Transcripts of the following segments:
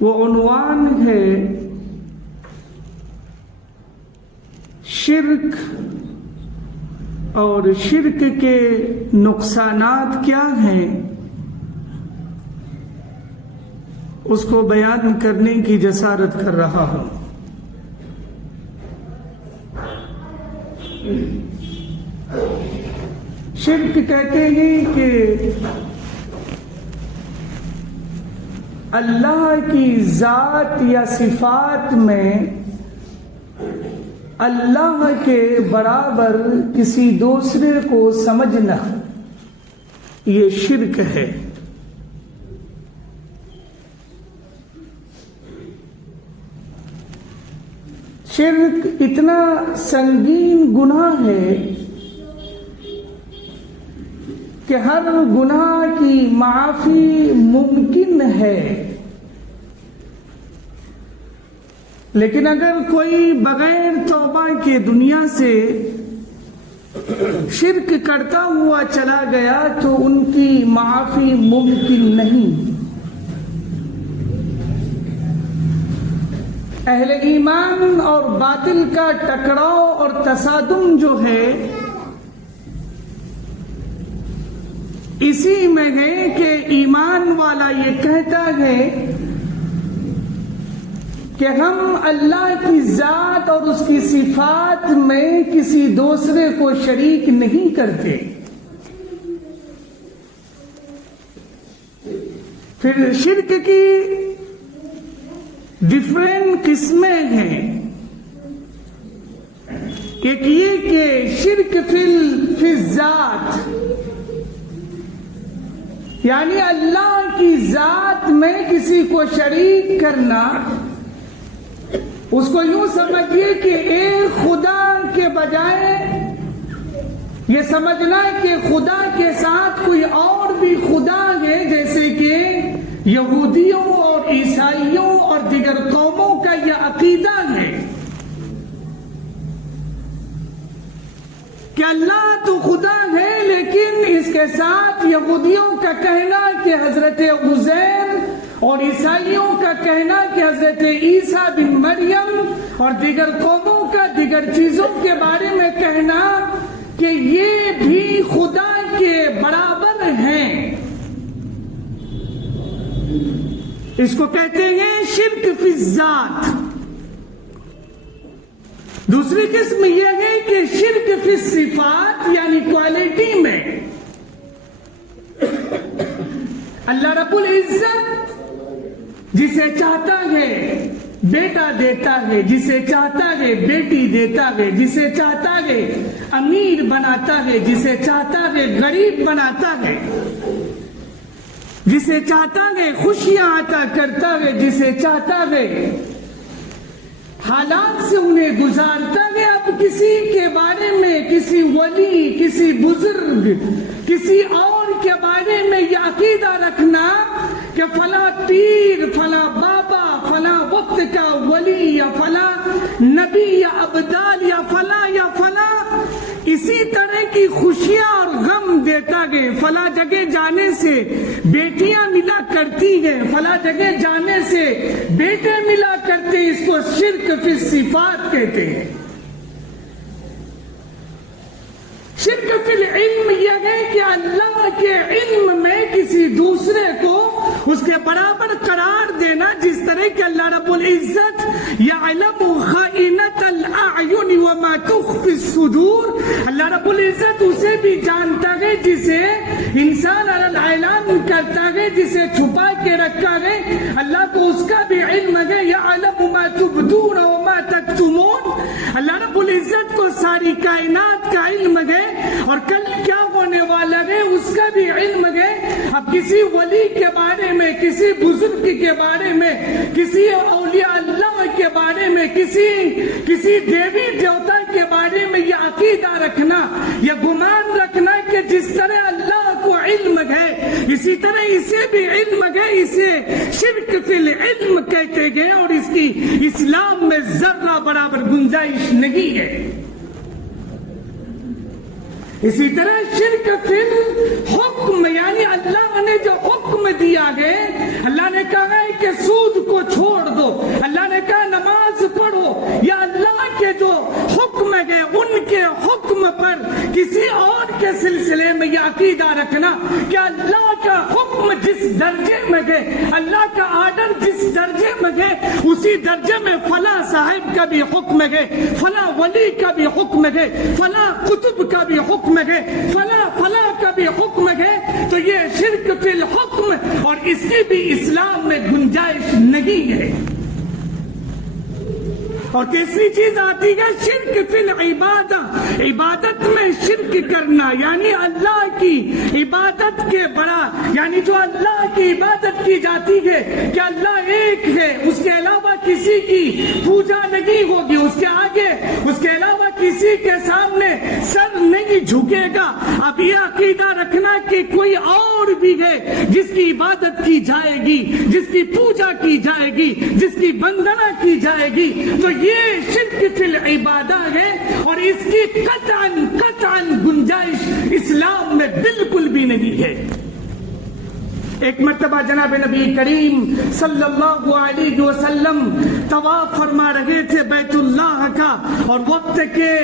وہ عنوان ہے شرک اور شرک کے نقصانات کیا ہیں، اس کو بیان کرنے کی جسارت کر رہا ہوں۔ شرک کہتے ہیں کہ اللہ کی ذات یا صفات میں اللہ کے برابر کسی دوسرے کو سمجھنا، یہ شرک ہے۔ شرک اتنا سنگین گناہ ہے کہ ہر گناہ کی معافی ممکن ہے، لیکن اگر کوئی بغیر توبہ کے دنیا سے شرک کرتا ہوا چلا گیا تو ان کی معافی ممکن نہیں۔ اہل ایمان اور باطل کا ٹکراؤ اور تصادم جو ہے اسی میں ہے کہ ایمان والا یہ کہتا ہے کہ ہم اللہ کی ذات اور اس کی صفات میں کسی دوسرے کو شریک نہیں کرتے۔ پھر شرک کی ڈفرینٹ قسمیں ہیں۔ ایک یہ کہ شرک فی الذات، یعنی اللہ کی ذات میں کسی کو شریک کرنا، اس کو یوں سمجھیے کہ ایک خدا کے بجائے یہ سمجھنا کہ خدا کے ساتھ کوئی اور بھی خدا ہے، جیسے کہ یہودیوں اور عیسائیوں اور دیگر قوموں کا یہ عقیدہ ہے کہ اللہ تو خدا ہے، لیکن اس کے ساتھ یہودیوں کا کہنا کہ حضرت عزیر اور عیسائیوں کا کہنا کہ حضرت عیسیٰ بن مریم اور دیگر قوموں کا دیگر چیزوں کے بارے میں کہنا کہ یہ بھی خدا کے برابر ہیں، اس کو کہتے ہیں شرک فی الذات۔ دوسری قسم یہ ہے کہ شرک فی الصفات، یعنی کوالٹی میں اللہ رب العزت جسے چاہتا ہے بیٹا دیتا ہے، جسے چاہتا ہے بیٹی دیتا ہے، جسے چاہتا ہے امیر بناتا ہے، جسے چاہتا ہے غریب بناتا ہے، جسے چاہتا ہے خوشیاں عطا کرتا ہے، جسے چاہتا ہے حالات سے انہیں گزارتا ہے۔ اب کسی کے بارے میں، کسی ولی، کسی بزرگ، کسی اور کے بارے میں یہ عقیدہ رکھنا کہ فلاں پیر، فلاں بابا، فلاں وقت کا ولی یا فلاں نبی یا ابدال یا فلاں اسی طرح کی خوشیاں اور غم دیتا ہے، فلاں جگہ جانے سے بیٹیاں ملا کرتی ہیں، فلاں جگہ جانے سے بیٹے ملا کرتے، اس کو شرک فی الصفات کہتے ہیں۔ شرک فی العلم یہ ہے کہ اللہ کے علم میں کسی دوسرے کو اس کے برابر قرار دینا، جس طرح کہ اللہ رب العزت یعلم خائنۃ الاعین وما تخفی الصدور، اللہ رب العزت اسے بھی جانتا ہے جسے انسان اعلان کرتا ہے، جسے چھپا کے رکھا ہے، اللہ کو اس کا بھی علم ہے۔ یعلم ما تبدون وما تکتمون، اللہ رب العزت کو ساری کائنات کا علم ہے اور کل کیا ہونے والا ہے اس کا بھی علم ہے۔ اب کسی ولی کے بارے میں، کسی بزرگ کے بارے میں، کسی اولیاء اللہ کے بارے میں، کسی دیوی دیوتا کے بارے میں یہ عقیدہ رکھنا، یہ گمان رکھنا کہ جس طرح اللہ کو علم ہے اسی طرح اسے بھی علم ہے، اسے شرک فی العلم کہتے گئے اور اس کی اسلام میں ذرہ برابر گنجائش نہیں ہے۔ اسی طرح شرک فی الحکم، یعنی اللہ نے جو حکم دیا ہے، اللہ نے کہا ہے کہ سود کو کو چھوڑ دو. اللہ نے کہا نماز پڑھو. یا اللہ کے جو حکم ہے ان کے حکم پر کسی اور کے سلسلے میں یہ عقیدہ رکھنا کہ اللہ کا حکم جس درجے میں گئے, اللہ کا آرڈر جس درجے میں گئے, اسی درجے میں فلاں صاحب کا بھی حکم گئے, فلاں ولی کا بھی حکم گئے, فلاں قطب کا بھی حکم گئے, فلاں کا بھی حکم گئے, تو یہ شرک فی الحکم اور اس کی بھی اسلام میں گنجائش نہیں ہے. اور تیسری چیز آتی ہے شرک فی العبادہ, عبادت میں شرک کرنا, یعنی اللہ کی عبادت کے بڑا, یعنی جو اللہ کی عبادت کی جاتی ہے کہ اللہ ایک ہے, اس کے علاوہ کسی کی پوجا نہیں ہوگی, اس کے آگے اس کے علاوہ کسی کے سامنے سر نہیں جھکے گا. اب یہ عقیدہ رکھنا کہ کوئی اور بھی ہے جس کی عبادت کی جائے گی, جس کی پوجا کی جائے گی, جس کی بندنا کی جائے گی, تو یہ شرک فی العبادہ ہے اور اس کی قطعاً گنجائش اسلام میں بالکل بھی نہیں ہے. ایک مرتبہ جناب نبی کریم صلی اللہ علیہ وسلم طواف فرما رہے تھے بیت اللہ کا, اور وقت کے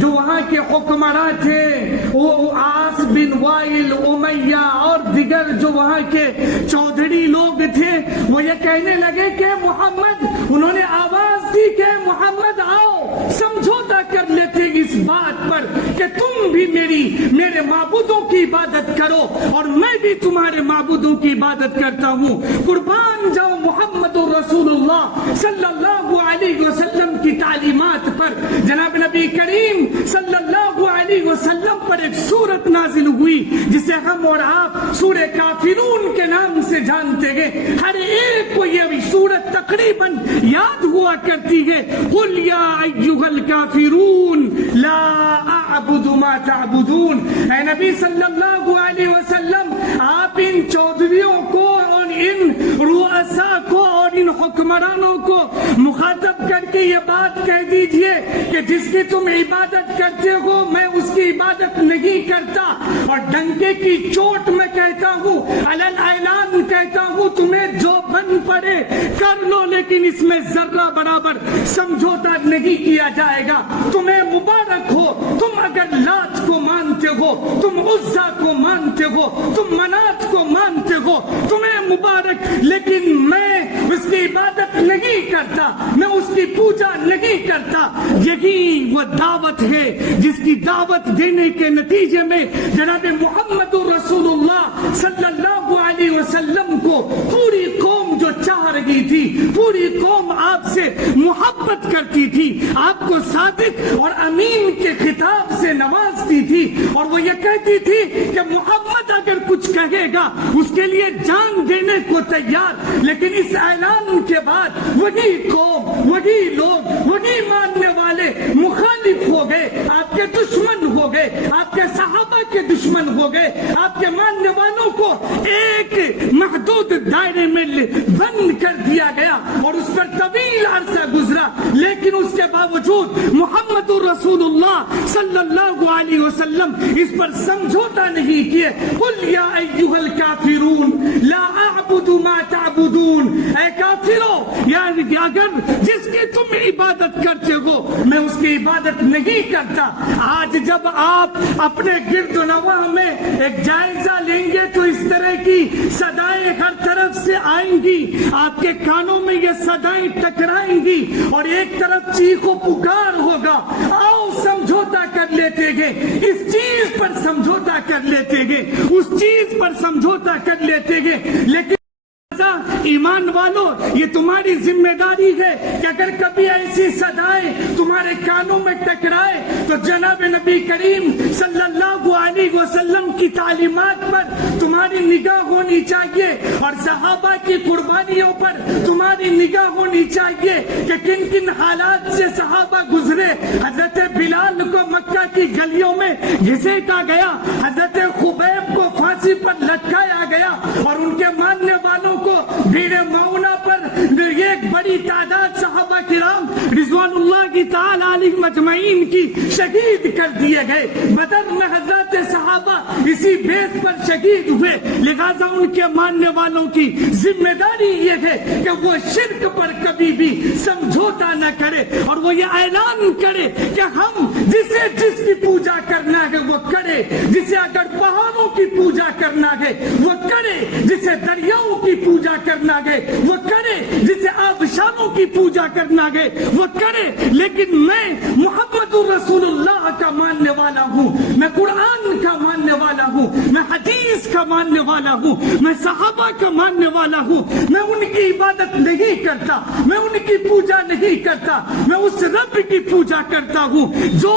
جو وہاں کے حکمراں تھے وہ عاص بن وائل, امیہ اور دیگر جو وہاں کے چودھری لوگ تھے, وہ یہ کہنے لگے کہ محمد, انہوں نے آواز دی کہ محمد آؤ سمجھوتا کر لیتے اس بات پر کہ تم بھی میرے معبودوں کی عبادت کرو اور میں بھی تمہارے معبودوں کی عبادت کرتا ہوں. قربان جاؤ محمد رسول اللہ صلی اللہ علیہ وسلم کی تعلیمات پر. جناب نبی کریم صلی اللہ علیہ وسلم پر ایک سورت نازل ہوئی جسے ہم اور آپ سورہ کافرون کے نام سے جانتے ہیں. ہر ایک کو یہ سورت تقریباً یاد ہوا کرتی ہے. قل یا ایھا الکافرون لا اعبد ما تعبدون. اے نبی صلی اللہ علیہ وسلم, آپ ان چودھریوں کو اور ان رؤساء کو اور ان حکمرانوں کو مخاطب کر کے یہ بات کہہ دیجئے کہ جس کی تم عبادت کرتے ہو میں اس کی عبادت نہیں کرتا, اور ڈنکے کی چوٹ میں کہتا ہوں, علل اعلان کہتا ہوں, تمہیں جو بن پڑے کر لو, لیکن اس میں ذرہ برابر سمجھوتا نہیں کیا جائے گا. تمہیں مبارک ہو تم اگر لات کو مانتے ہو, تم عزا کو مانتے ہو, تم منات کو مانتے ہو, تمہیں مبارک, لیکن میں اس کی عبادت نہیں کرتا, میں اس کی پوجا نہیں کرتا. یہی وہ دعوت ہے جس کی دعوت دینے کے نتیجے میں جناب محمد رسول اللہ صلی اللہ علیہ وسلم کو پوری قوم جو چاہ رہی تھی, پوری قوم آپ سے محبت کرتی تھی, آپ کو صادق اور امین کے خطاب سے نوازتی تھی, اور وہ یہ کہتی تھی کہ محمد اگر کچھ کہے گا اس کے لیے جان دینے کو تیار. لیکن اس اعلان کے بعد وہی قوم, وہی لوگ, وہی ماننے والے مخالف ہو گئے, آپ کے دشمن ہو گئے, آپ کے صحابہ کے دشمن ہو گئے. آپ کے ماننے والوں کو ایک محدود دائرے میں بند کر دیا گیا اور اس پر طویل عرصہ گزرا, لیکن اس کے باوجود محمد رسول اللہ صلی اللہ علیہ وسلم اس پر سمجھوتا نہیں کیے. قل یا ایھا الکافرون لا اعبد ما تعبدون. اے کافروں, یعنی اگر جس کی تم عبادت کرتے ہو میں اس کی عبادت نہیں کرتا. آج جب آپ اپنے گرد و نواح میں ایک جائزہ لیں گے تو اس طرح کی صدائیں ہر طرف سے آئیں گی, آپ کے کانوں میں یہ صدائیں ٹکرائیں گی, اور ایک طرف چیخ و پکار ہوگا, آؤ سمجھوتا کر لیتے گے, اس چیز پر سمجھوتا کر لیتے گے, اس چیز پر سمجھوتا کر لیتے گے. لیکن ایمان والو, یہ تمہاری ذمہ داری ہے کہ اگر کبھی ایسی صدائیں تمہارے کانوں میں ٹکرائے تو جناب نبی کریم صلی اللہ علیہ وسلم کی تعلیمات پر تمہاری نگاہ ہونی چاہیے, اور صحابہ کی قربانیوں پر تمہاری نگاہ ہونی چاہیے کہ کن کن حالات سے صحابہ گزرے. حضرت بلال کو مکہ کی گلیوں میں گھسیٹا گیا, حضرت خبیب کو پھانسی پر لٹکایا گیا, اور ان کے ماننے والوں کو بھیڑ معونہ پر ایک بڑی تعداد صحابہ کرام رضوان اللہ تعالی علیہم اجمعین کی شہید کر دیے گئے. بدر میں حضرات صحابہ اسی بیس پر شہید ہوئے. لہذا ان کے ماننے والوں کی ذمہ داری یہ ہے کہ وہ شرک پر کبھی بھی سمجھوتا نہ کرے اور وہ یہ اعلان کرے کہ ہم جسے جس کی پوجا کرنا ہے وہ کرے, جسے اگر پہاڑوں کی پوجا کرنا ہے وہ کرے, جسے دریاؤں کی پوجا کرنا ہے وہ کرے, جسے آبشاروں کی پوجا کرنا ہے وہ کرے. لیکن میں محمد رسول اللہ کا ماننے والا ہوں, میں قرآن کا ماننے والا ہوں, میں حدیث کا ماننے والا ہوں, میں صحابہ کا ماننے والا ہوں. میں ان کی عبادت نہیں کرتا, میں ان کی پوجا نہیں کرتا, میں اس رب کی پوجا کرتا ہوں جو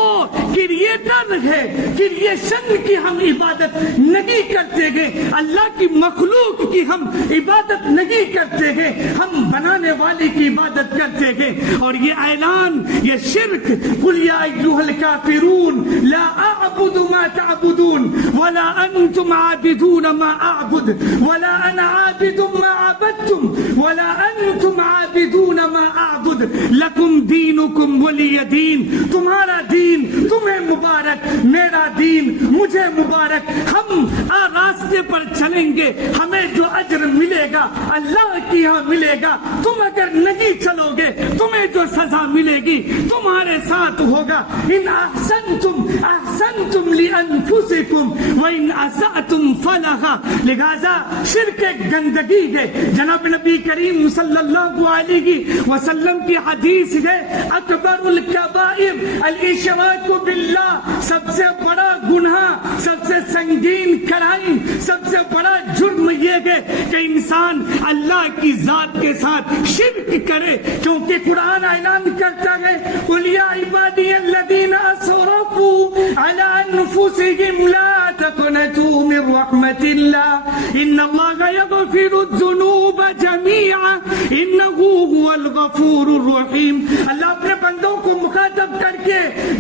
کریٹر ہے. کریشن کی ہم عبادت نہیں کرتے گے, اللہ کی مخلوق کی ہم عبادت نہیں کرتے گے, ہم بنانے والے کی عبادت کرتے گے. اور یہ اعلان, یہ شرک, قل یا ایھا الکافرون لا اعبد ما تعبدون ولا انتم عابدون ما اعبد ولا انا عابد ما عبدتم ولا انتم عابدون ما اعبد لکم دینکم ولی دین. تمہارا دین تمہیں مبارک, میرا دین مجھے مبارک. ہم راستے پر چلیں گے, ہمیں جو اجر ملے گا اللہ کی ہاں ملے گا. تم اگر نہیں چلو گے تمہیں جو سزا ملے گی تمہارے ساتھ ہوگا. ان احسنتم احسنتم لانفسکم وان اسأتم فلہا. لہذا شرک ایک گندگی ہے. جناب نبی کریم صلی اللہ علیہ وسلم کی حدیث ہے, اکبر الکبائر الاشراک باللہ. سب سے بڑا گناہ, سب سے سنگین کرائم, سب سے بڑا جرم یہ ہے کہ انسان اللہ کی ذات کے ساتھ شرک کرے. کیونکہ قرآن اعلان کرتا ہے قل یا عبادی الذین اسرفوا علی انفسہم لا تقنطوا من رحمت اللہ ان اللہ یغفر الذنوب جميعا انہ هو الغفور الرحیم. اللہ اپنے بندوں کو مخاطب کر کے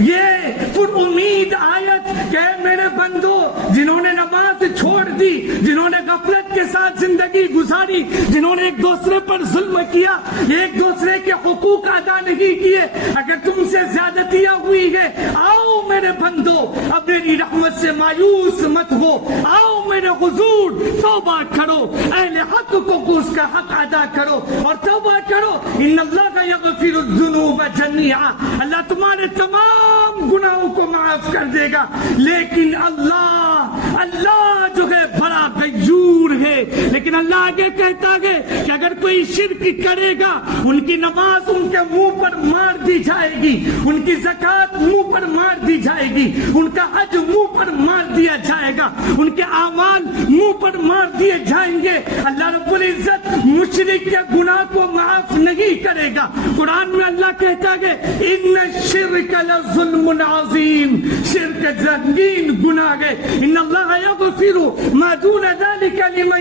یہ پر امید آیت کہ میرے بندو جنہوں نے نماز چھوڑ دی, جنہوں نے غفلت کے ساتھ زندگی گزاری, جنہوں نے ایک دوسرے پر ظلم کیا, ایک دوسرے کے حقوق ادا نہیں کیے, اگر تم سے زیادتیاں ہوئی ہے آؤ میرے بندو اب میری رحمت سے مایوس مت ہو, آؤ میرے حضور توبہ کرو, اہل حق کو اس کا حق ادا کرو اور توبہ کرو. ان اللہ یغفر الذنوب جميعا. اللہ تمہارے تمام گناہوں کو معاف کر دے گا. لیکن اللہ جو ہے بڑا غیور ہے. لیکن اللہ آگے کہتا ہے کہ اگر کوئی شرک کرے گا ان کی نماز ان کے منہ پر مار دی جائے گی, ان کی زکات منہ پر مار دی جائے گی, ان کا حج منہ پر مار دیا جائے گا, ان کے اعمال منہ پر مار دیے جائیں گے. اللہ رب العزت مشرک کے گناہ کو معاف نہیں کرے گا. قرآن میں اللہ کہتا ہے ان الشرک لظلم عظیم. شرک سنگین گناہ ہے. ان اللہ یغفر ما دون ذلک لمن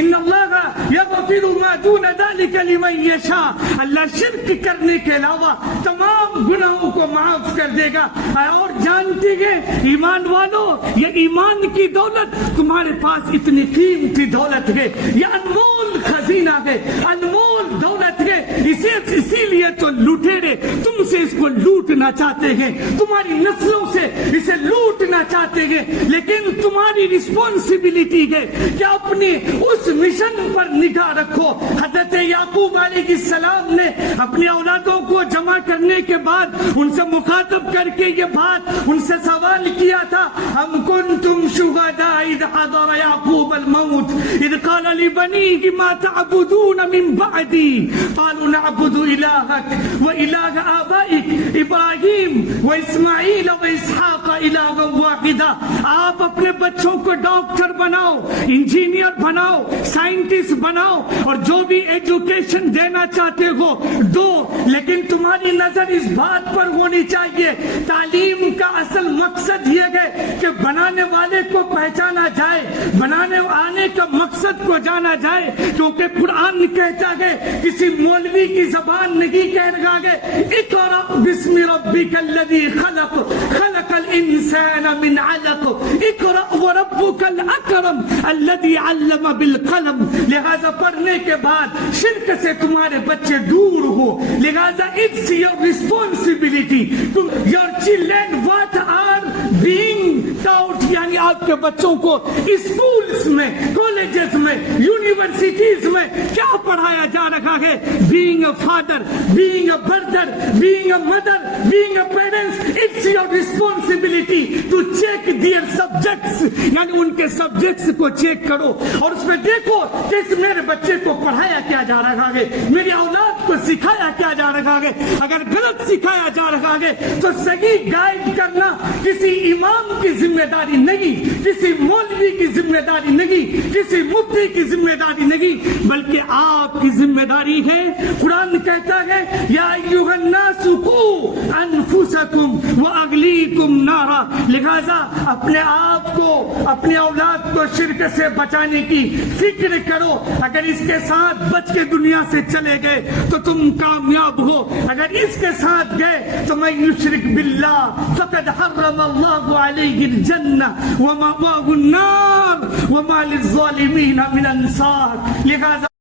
ان اللہ یغفر ما دون ذلک لمن یشاء. اللہ شرک کرنے کے علاوہ تمام گناہوں کو معاف کر دے گا. اور جانتے ہیں ایمان والو, یہ ایمان کی دولت تمہارے پاس اتنی قیمتی دولت ہے, یہ انمول خزینہ ہے, انمول دولت ہے. اسی لیے تو لوٹیرے تم سے اس کو لوٹنا چاہتے ہیں, تمہاری نسلوں سے اسے لوٹنا چاہتے ہیں. لیکن تمہاری رسپانسبلٹی ہے کہ اپنی اس مشن پر نگاہ رکھو. حضرت یعقوب علیہ السلام نے اپنی اولادوں کو جمع کرنے کے بعد ان سے مخاطب کر کے یہ بات ان سے سوال کیا تھا, ہم کنتم شہداء اذ حضر یعقوب الموت اذ قال لبنیہ ما تعبدون من بعدی قالوا نعبد الہک و الہ آبائک ابراہیم و اسماعیل و اسحاق الہ واحدہ. آپ اپنے بچوں کو ڈاکٹر بناؤ, انجینئر بناؤ, سائنٹسٹ بناؤ اور جو بھی ایجوکیشن دینا چاہتے ہو دو, لیکن تمہاری نظر اس بات پر ہونی چاہیے تعلیم کا اصل مقصد یہ ہے کہ بنانے والے کو پہچانا جائے, بنانے آنے کا مقصد کو جانا جائے. کیونکہ قرآن کہتا ہے کسی مولوی کی زبان نہیں کہہ رہا ہے اقرأ بسم بربك الذي خلق خلق الانسان من علق اقرأ وربك الاکرم الذي علم بالقلم. لہذا پڑھنے کے بعد شرک سے تمہارے بچے دور ہو. لہذا it's your responsibility. Your children what are being taught, یعنی آپ کے بچوں کو اسکولز میں, کالجز میں, یونیورسٹیز میں کیا پڑھایا جا رہا ہے؟ being a father, being a brother, being a mother, being a parents, it's your responsibility to check their subjects. یعنی ان کے سبجیکٹس کو چیک کرو اور اس میں دیکھو کہ میرے بچے کو پڑھایا کیا جا رہا ہے, میری اولاد کو سکھایا کیا جا رہا ہے. اگر غلط سکھایا جا رہا ہے تو صحیح گائیڈ کرنا کسی امام کی ذمہ داری نہیں, کسی مولوی کی ذمہ داری نہیں, کسی مفتی کی ذمہ داری نہیں, بلکہ آپ کی ذمہ داری ہے. قرآن کہتا ہے یا ایھا الناس قوا انفسکم واہلیکم نارا. لہذا اپنے آپ کو, اپنے اولاد کو شرک سے بچانے کی فکر کرو. اگر اس کے ساتھ بچ کے دنیا سے چلے گئے تو تم کامیاب ہو. اگر اس کے ساتھ گئے تو من یشرک باللہ فقد حرم اللہ علیہ الجنہ ومأواہ النار وما للظالمین من انصار. لہذا